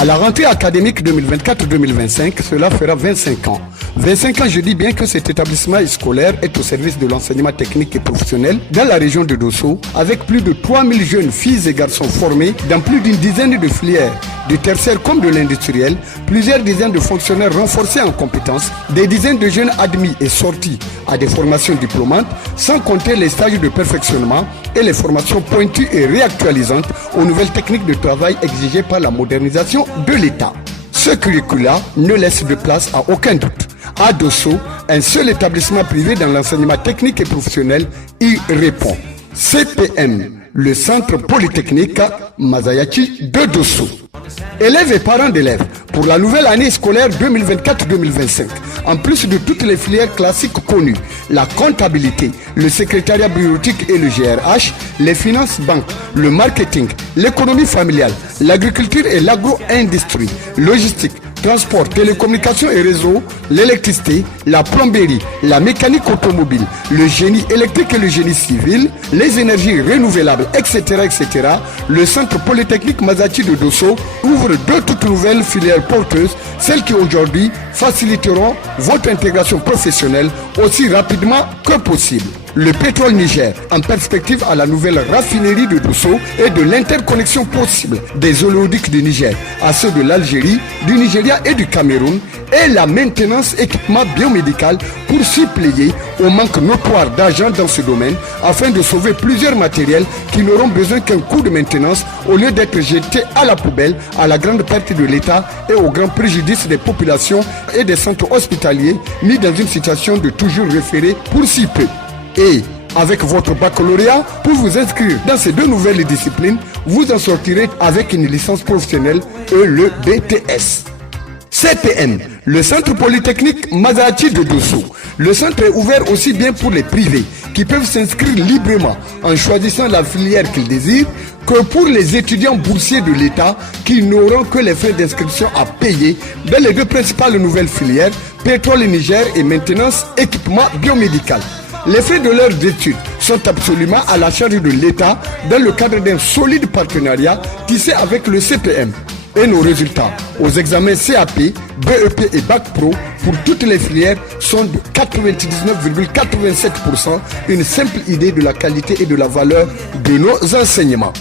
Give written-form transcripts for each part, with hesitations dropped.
À la rentrée académique 2024-2025, cela fera 25 ans. 25 ans, je dis bien que cet établissement scolaire est au service de l'enseignement technique et professionnel dans la région de Dosso, avec plus de 3000 jeunes filles et garçons formés dans plus d'une dizaine de filières, du tertiaire comme de l'industriel, plusieurs dizaines de fonctionnaires renforcés en compétences, des dizaines de jeunes admis et sortis à des formations diplômantes, sans compter les stages de perfectionnement et les formations pointues et réactualisantes aux nouvelles techniques de travail exigées par la modernisation de l'État. Ce curricula ne laisse de place à aucun doute. À Dosso, un seul établissement privé dans l'enseignement technique et professionnel y répond. CPM, le Centre Polytechnique Masayachi de Dosso. Élèves et parents d'élèves, pour la nouvelle année scolaire 2024-2025, en plus de toutes les filières classiques connues, la comptabilité, le secrétariat bureautique et le GRH, les finances banques, le marketing, l'économie familiale, l'agriculture et l'agro-industrie, logistique, transport, télécommunications et réseaux, l'électricité, la plomberie, la mécanique automobile, le génie électrique et le génie civil, les énergies renouvelables, etc., le Centre Polytechnique Masayachi de Dosso ouvre deux toutes nouvelles filières porteuses, celles qui aujourd'hui faciliteront votre intégration professionnelle aussi rapidement que possible. Le pétrole Niger, en perspective à la nouvelle raffinerie de Dosso et de l'interconnexion possible des oléoducs du Niger à ceux de l'Algérie, du Nigeria et du Cameroun, et la maintenance équipement biomédical pour suppléer au manque notoire d'argent dans ce domaine afin de sauver plusieurs matériels qui n'auront besoin qu'un coup de maintenance au lieu d'être jetés à la poubelle à la grande perte de l'État et au grand préjudice des populations et des centres hospitaliers mis dans une situation de toujours référé pour si peu. Et avec votre baccalauréat, pour vous inscrire dans ces deux nouvelles disciplines, vous en sortirez avec une licence professionnelle et le BTS. CPM, le Centre Polytechnique Masayachi de Dosso. Le centre est ouvert aussi bien pour les privés qui peuvent s'inscrire librement en choisissant la filière qu'ils désirent que pour les étudiants boursiers de l'État qui n'auront que les frais d'inscription à payer dans les deux principales nouvelles filières, pétrole Niger et maintenance équipement biomédical. Les frais de leurs études sont absolument à la charge de l'État dans le cadre d'un solide partenariat tissé avec le CPM. Et nos résultats aux examens CAP, BEP et Bac Pro pour toutes les filières sont de 99,87%, une simple idée de la qualité et de la valeur de nos enseignements.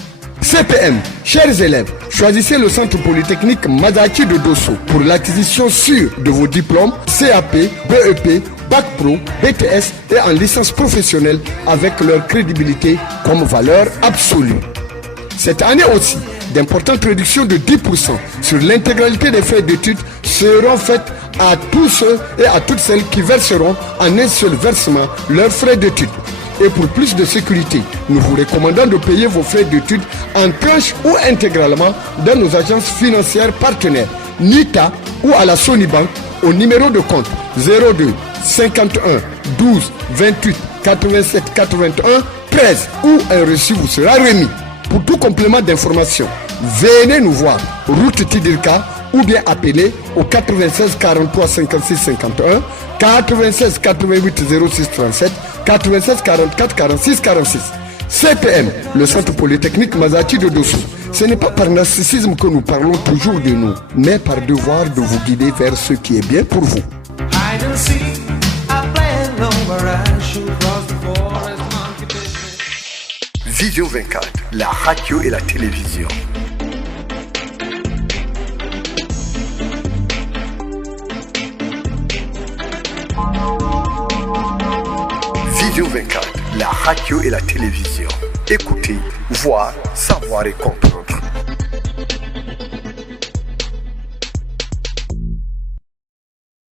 CPM, chers élèves, choisissez le Centre Polytechnique Masayachi de Dosso pour l'acquisition sûre de vos diplômes CAP, BEP, Bac Pro, BTS et en licence professionnelle avec leur crédibilité comme valeur absolue. Cette année aussi, d'importantes réductions de 10% sur l'intégralité des frais d'études seront faites à tous ceux et à toutes celles qui verseront en un seul versement leurs frais d'études. Et pour plus de sécurité, nous vous recommandons de payer vos frais d'études en tranches ou intégralement dans nos agences financières partenaires, NITA ou à la Sony Bank au numéro de compte 02 51 12 28 87 81 13 où un reçu vous sera remis. Pour tout complément d'information, venez nous voir, route Tidirka, ou bien appelez au 96 43 56 51, 96 88 06 37, 96 44 46 46. CPM, le Centre Polytechnique Masayachi de Dosso. Ce n'est pas par narcissisme que nous parlons toujours de nous, mais par devoir de vous guider vers ce qui est bien pour vous. Vision 24, la radio et la télévision. Vision 24, la radio et la télévision. Écoutez, voir, savoir et comprendre.